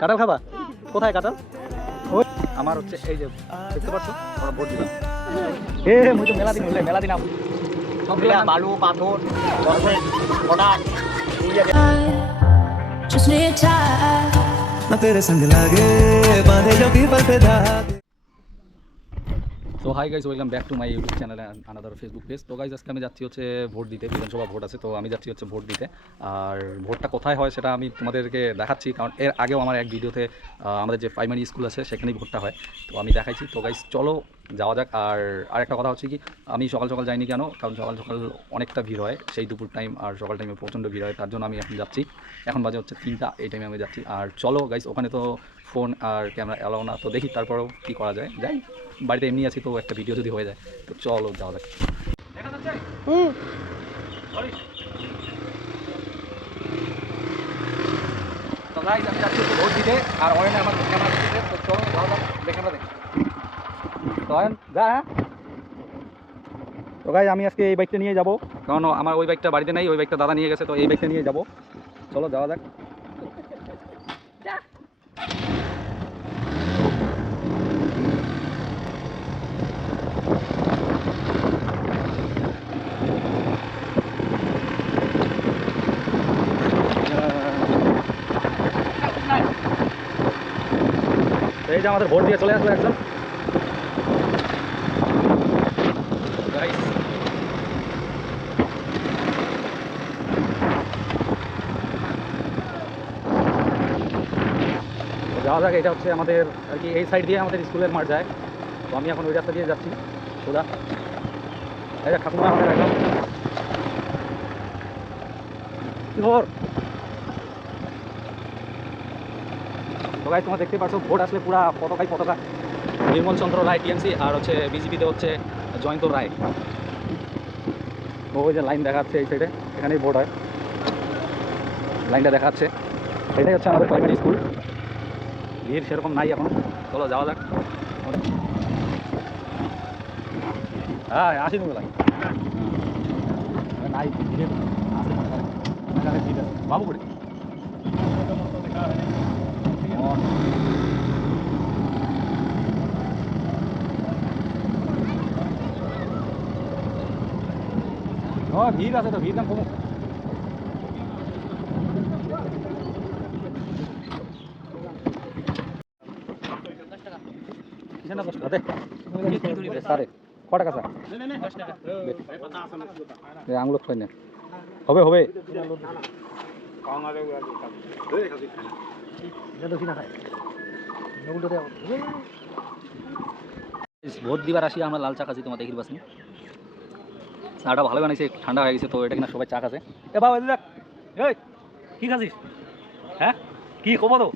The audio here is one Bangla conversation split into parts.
কাঁঠাল খাবা? কোথায় কাঁঠাল? ওই আমার হচ্ছে এই যে দেখতে পাচ্ছ আমরা ভোট দিলাম। মুই তো মেলা দিন সব বালু পাথর Just need time. ना तेरे संग लागे बांधे जो पीपल पे धागे। তো hi guys, welcome back to my YouTube channel and another Facebook page. তো গাইজ আজকে আমি যাচ্ছি হচ্ছে ভোট দিতে, বিধানসভা ভোট আছে, তো আমি যাচ্ছি হচ্ছে ভোট দিতে। আর ভোটটা কোথায় হয় সেটা আমি তোমাদেরকে দেখাচ্ছি, কারণ এর আগেও আমার এক ভিডিওতে আমাদের যে প্রাইমারি স্কুল আছে সেখানেই ভোটটা হয়, তো আমি দেখাইছি। তো গাইজ চলো যাওয়া যাক। আর আরেকটা কথা হচ্ছে কি, আমি সকাল সকাল যাইনি কেন, কারণ সকাল সকাল অনেকটা ভিড় হয়, সেই দুপুর টাইম আর সকাল টাইমে প্রচণ্ড ভিড় হয়, তার জন্য আমি এখন যাচ্ছি। এখন বাজে হচ্ছে 3টা, এই টাইমে আমি যাচ্ছি। আর চলো গাইজ, ওখানে তো ফোন আর ক্যামেরা অ্যালাউ না, তো দেখি তারপরেও কী করা যায়। যাই, বাড়িতে এমনি আছি, তো একটা ভিডিও যদি হয়ে যায়, তো চলো যাওয়া যাক। তো গাইজ আমি যাচ্ছি ভোট দিতে, আর অয়নে আমার ক্যামেরা দিতে, তো চলো যাওয়া যাক, ক্যামেরা দেখি তো অয়ন যা। হ্যাঁ, তো গাইজ আমি আজকে এই বাইকটা নিয়ে যাবো, কারণ আমার ওই বাইকটা বাড়িতে নেই, ওই বাইকটা দাদা নিয়ে গেছে, তো এই বাইকটা নিয়ে যাবো। চলো যাওয়া যাক। এই যে আমাদের ভোট দিয়ে চলে আসলো একজন। যাওয়া যাক। এটা হচ্ছে আমাদের আর কি, এই সাইড দিয়ে আমাদের স্কুলের মাঠ যায়, তো আমি এখন ওই রাস্তা দিয়ে যাচ্ছি সোজা। এই যে ঠাকুমা আমাদের একদম তো গাইজ তোমরা দেখতে পাচ্ছ, ভোট আসলে পুরা পতাকা নির্মল চন্দ্র রায় টিএমসি, আর হচ্ছে বিজেপিতে হচ্ছে জয়ন্ত রায়। ওই যে লাইন দেখা যাচ্ছে এই সাইডে, এখানেই ভোট হয়, লাইনটা দেখা যাচ্ছে। এটাই হচ্ছে আমাদের প্রাইমারি স্কুল। ভিড় সেরকম নাই এখন, চলো যাওয়া যাক। হ্যাঁ আসি তুমি লাগে নাই ভিড়ের বাবু করে ভিড় আছে, তো ভিড় দাম কমুক। আঙুল খাই না হবে হবে ভোট দিবার আসি আমরা লাল চা খাচ্ছি, তোমার দেখির পাচ্ছি চাটা ভালো বানাইছে, ঠান্ডা হয়ে গেছে, তো এটা কিনা সবাই চা খাচ্ছে। এ বাবা দেখ, এই কি খাচ্ছিস? হ্যাঁ কি খবর? তো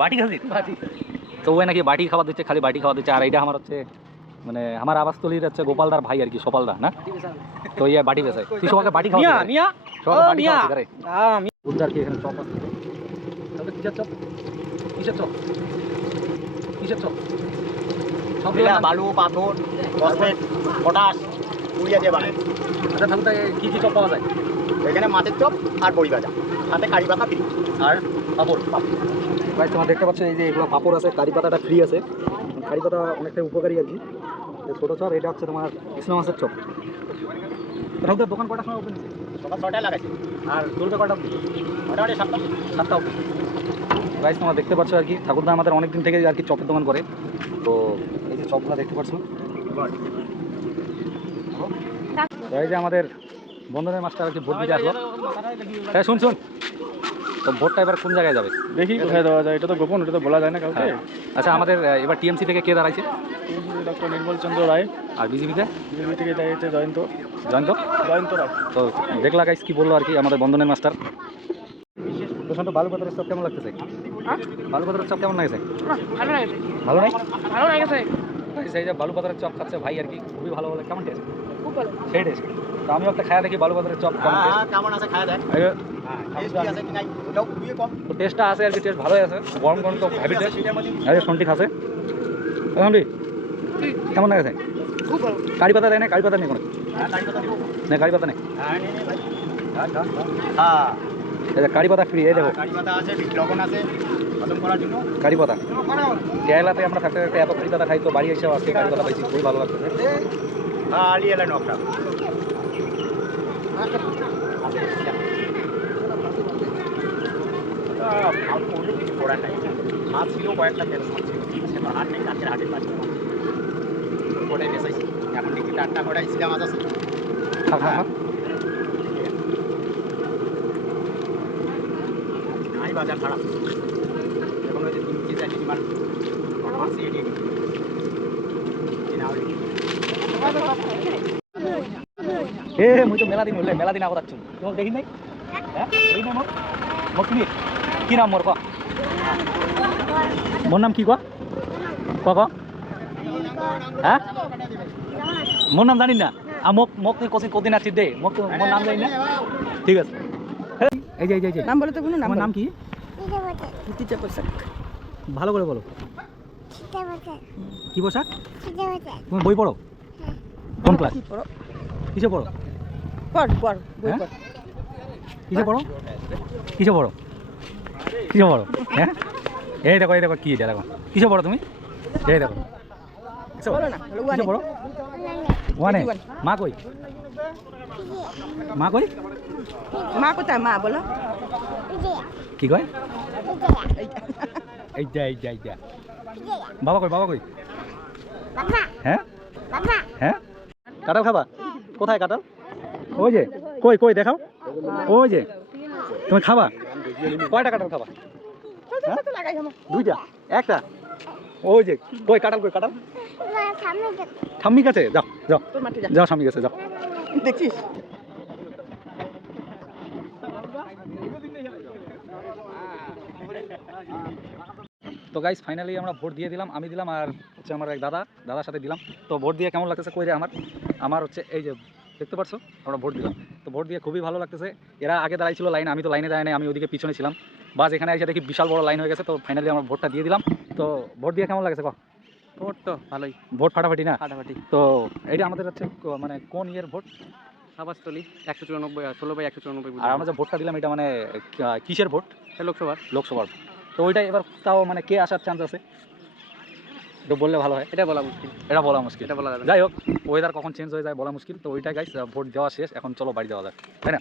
বাটি খাচ্ছিস? তো ওই নাকি বাটি খাবার দিচ্ছে, খালি বাটি খাওয়া দিচ্ছে। আর এইটা আমার হচ্ছে মানে আমার আবাসস্থলীর হচ্ছে গোপালদার ভাই আর কি, সপালদা না, তো ইয়ে বাটি বেছে। তুই সবাইকে বাটি খাওয়া উদ্ধার কি এখানে চপ আছে? কিসের চপ? কিসের চপ? কিসের চপ? সব বালু পাথর ফসফেট পটাশ উড়িয়ে দিয়ে বানায়। আচ্ছা ঠাকুরটা কী কী চপ পাওয়া যায় এখানে? মাছের চপ আর বড়ি ভাজা, সাথে কারি পাতা ফ্রি, আর পাপড়। ভাই তোমার দেখতে পাচ্ছ এই যে এগুলো পাপড় আছে, কারি পাতাটা ফ্রি আছে। কারি পাতা অনেকটাই উপকারী আর কি। ছোটো চপ, এটা হচ্ছে তোমার ইসলাম মাছের চপ। ঠাকুরদার দোকান কটার সময় ওপেন হচ্ছে? সকাল 6টায় লাগাইছে। আর চলবে কটা অবধি? মোটামুটি 7টা অবধি। গাইজ তোমরা দেখতে পাচ্ছ আর কি, ঠাকুরদা আমাদের অনেক দিন থেকে আর কি চপের দোকান করে, তো এই যে চপগুলো দেখতে পাচ্ছ। এই যে আমাদের বন্ধনের মাস্টার আর কি ভোট দিতে আসলো। হ্যাঁ শুন তো ভোটটা এবার কোন জায়গায় যাবে? দেখি কোথায় দেওয়া যায়, এটা তো গোপন, এটা তো বলা যায় না কাউকে। আচ্ছা আমাদের এবার টিএমসি থেকে কে দাঁড়াইছে? ডক্টর নির্মল চন্দ্র রায়। আর বিজেপিতে? বিজেপি থেকে দাঁড়িয়েছে জয়ন্ত রায়। তো দেখলা গাইস কি বললো আর কি আমাদের বন্ধনের মাস্টার। প্রশান্ত বালুপাতারের চপ কেমন লাগতেছে? বালুপাতারের চপ কেমন লাগছে? ভালো লাগছে। সেই যে বালুপাতারের চপ খাচ্ছে ভাই আর কি, খুবই ভালো বলে। কেমন টেস্ট? খুব ভালো, সেই টেস্ট। তো আমিও একটা খায়া দেখি বালুপাতারের চপ কেমন আছে, খায়া দেখ। তো টেস্টটা আছে আর কি, টেস্ট ভালোই আছে, গরম গরম তো হ্যাভি টেস্ট। আরে সন্টি খাচ্ছে কেমন লাগছে? খুব ভালো। কারি পাতা দেয় না? কারি পাতা নেই কোনো? না কারি পাতা নেই। এই যে কারি পাতা ফ্রি, এই দেখো কারি পাতা আছে, বিট লবণ আছে হজম করার জন্য। কারি পাতা। কেরালাতে আমরা থাকতে থাকতে এত কারি পাতা খাই, তো বাড়ি এসেও আজকে কারি পাতা পাইছি, খুবই ভালো লাগতেছে। খালি এলেন একটা কিছু করার নাই। মাছ ছিল কয়েকটা, তেল মাছ ছিল, সে তো হাট নেই, কাছের হাটে পাচ্ছি ওটাই বেসাইছি। এখন দেখি 4টা কটাই সিধা মাছ আছে। খা খা খা। নাই বাজার খারাপ, এখন হচ্ছে 3 কেজি 4 কেজি মাছ মাছ এটি কিনা হলে মুই তো মেলা দিন আগত আছো, তোমাক দেখি নাই? হ্যাঁ এই না মোক শুনি কি নাম মোর, ক মোর নাম কি, ক হ্যাঁ মোর নাম জানি না। মোক মোক তুই কদিন কদিন আছিস দে, মোক মোর নাম জানি না। ঠিক আছে, এই যে এই যে নাম বলো তো, কোনো নাম আমার নাম কি? টিচার পোশাক। ভালো করে বলো। কি পোশাক? তুমি বই পড়ো? কোন ক্লাস? কি পড়ো? কিসে পড়ো? পড় পড় বই হ্যাঁ? পড়। কিসে পড়ো? কিসে পড়ো? কিসে পড়ো? হ্যাঁ এই দেখো কি এটা দেখো, কিসে পড়ো তুমি? এই দেখো বলো না, বলো কিসে পড়ো? 1 মা কই? মা কই? মা কোথায়? মা বলো। কি কয়? এই যা বাবা কই? বাবা কই? হ্যাঁ হ্যাঁ কাঁঠাল খাবা? কোথায় কাঁঠাল? ওই যে কই দেখাও, ওই যে তুমি খাবা? কয়টা কাঁঠাল খাবা? হ্যাঁ? 2টা? 1টা? ওই যে কই কাঁঠাল, কই কাঁঠাল? ঠাম্মি কাছে যাও যাও তোর মাঠে যা। যাও, স্বামী কাছে যাও। দেখছিস? তো গাইস ফাইনালি আমরা ভোট দিয়ে দিলাম, আমি দিলাম আর হচ্ছে আমার এক দাদার সাথে দিলাম। তো ভোট দিয়ে কেমন লাগতেছে কই রে আমার হচ্ছে এই যে দেখতে পারছো আমরা ভোট দিলাম, তো ভোট দিয়ে খুবই ভালো লাগতেছে। এরা আগে দাঁড়াইছিল লাইনে, আমি তো লাইনে দাঁড়াই নাই, আমি ওদিকে পিছনে ছিলাম। বাস এখানে এসে দেখি বিশাল বড় লাইন হয়ে গেছে। তো ফাইনালি আমরা ভোটটা দিয়ে দিলাম। তো ভোট দিয়ে কেমন লাগছে? ভোট তো ভালোই, ভোট ফাটাফাটি না? ফাটাফাটি। তো এইটা আমাদের হচ্ছে মানে কোন ইয়ের ভোট? আবাসতলী 194 16/194। আর আমরা যে ভোটটা দিলাম এটা মানে কিসের ভোট? লোকসভার। তো ওইটা এবার তাও মানে কে আসার চান্স আছে তো বললে ভালো হয়? এটা বলা মুশকিল, এটা বলা মুশকিল। এটা বলা যাবে না। যাই হোক, ওয়েদার কখন চেঞ্জ হয়ে যায় বলা মুশকিল। তো ওইটা গাইস, ভোট দেওয়া শেষ, এখন চলো বাড়ি যাওয়া যাক, তাই না?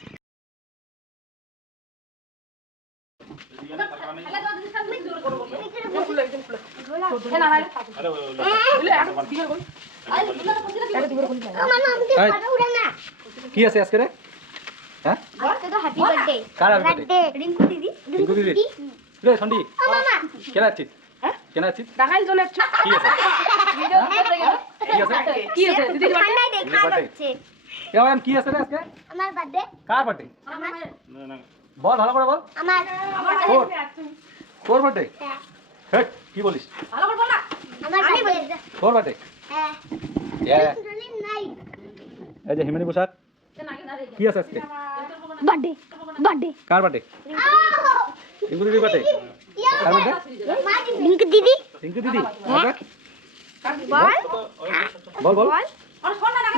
কি আছে আজকে রে? হ্যাঁ কার বার্থডে? রিঙ্কু দিদি রে সন্ডি কেন আছিস? কেন আছিস? দেখাইল চলে যাচ্ছে কি আছে? কি আছে দিদি কেমন কি আছে রে আজকে? আমার বার্থডে কার বার্থডে? আমার বল ভালো করে বল। আমার তোর বার্থডে? হেট কি বলিস? ভালো করে বল না। আমার বার্থডে তোর বার্থডে? হ্যাঁ নাই এই যে হিমানি পোশাক কি আছে আজকে? বার্থডে কার বার্থডে? রিঙ্কু দিদির বার্থডে? কার বার্থডে? রিঙ্কু দিদি রিঙ্কু দিদি? বল বল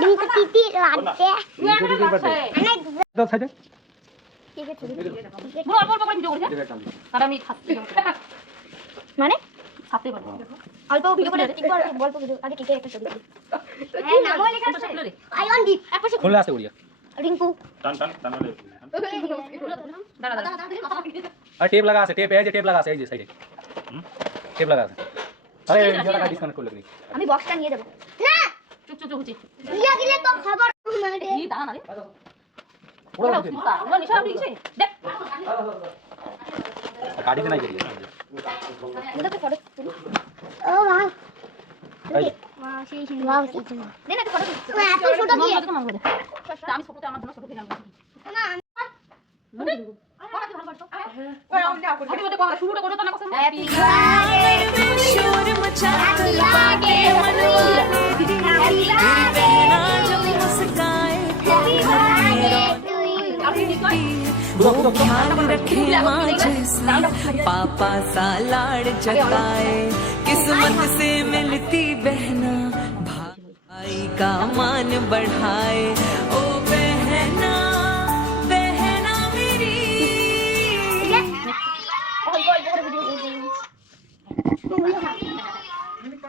রিঙ্কু দিদি বার্থডে রিঙ্কু দিদির বার্থডে। দাও সাইডে। ঠিক আছে বল অল্প করে ভিডিও করিস আর আমি খাচ্ছি মানে খাতে পারবো অল্প ভিডিও করে অল্প ভিডিও আগে কেকে একটা ছবি হ্যাঁ নামও লেখা আছে আই ওয়ান্ট গিফট এক পাশে খুলে আছে উড়িয়া। রিঙ্কু দাঁড়া দাঁড়া আর টেপ লাগা আছে, টেপ এই যে টেপ লাগা আছে এই যে সাইডে। টেপ লাগা আছে। আরে এই জায়গাটা ডিসকানেক্ট করে লাগি। আমি বক্সটা নিয়ে দেব না চুপ চুপ হচ্ছে নিয়ে গেলে তো খবর মানে এই দাঁড়া না রে পুরো ওরা নিশা আপনি কিসে দেখ গাড়িতে নাই গেলি। এটা তো ফটো ও ওয়াও এই ওয়াও সেই ওয়াও সেই দেন একটা ফটো এত ছোট দিয়ে আমি ফটোতে আমার জন্য ফটো দিলাম শুরুটা করে তো না কথা হ্যাপি शोर मचाता बाटे मनवा तेरी बहना जो मुस्काए वो ध्यान रखे माँ जैसा पापा सा लाड़ जताए किस्मत से मिलती बहना भाई का मान बढ़ाए ओ बहना बहना मेरी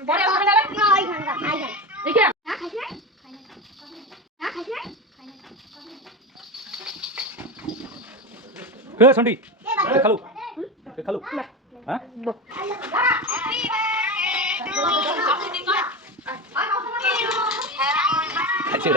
পরে ওখানে দাঁড়া। দেখি না। সন্ডি খালু খালু হ্যাঁ আচ্ছা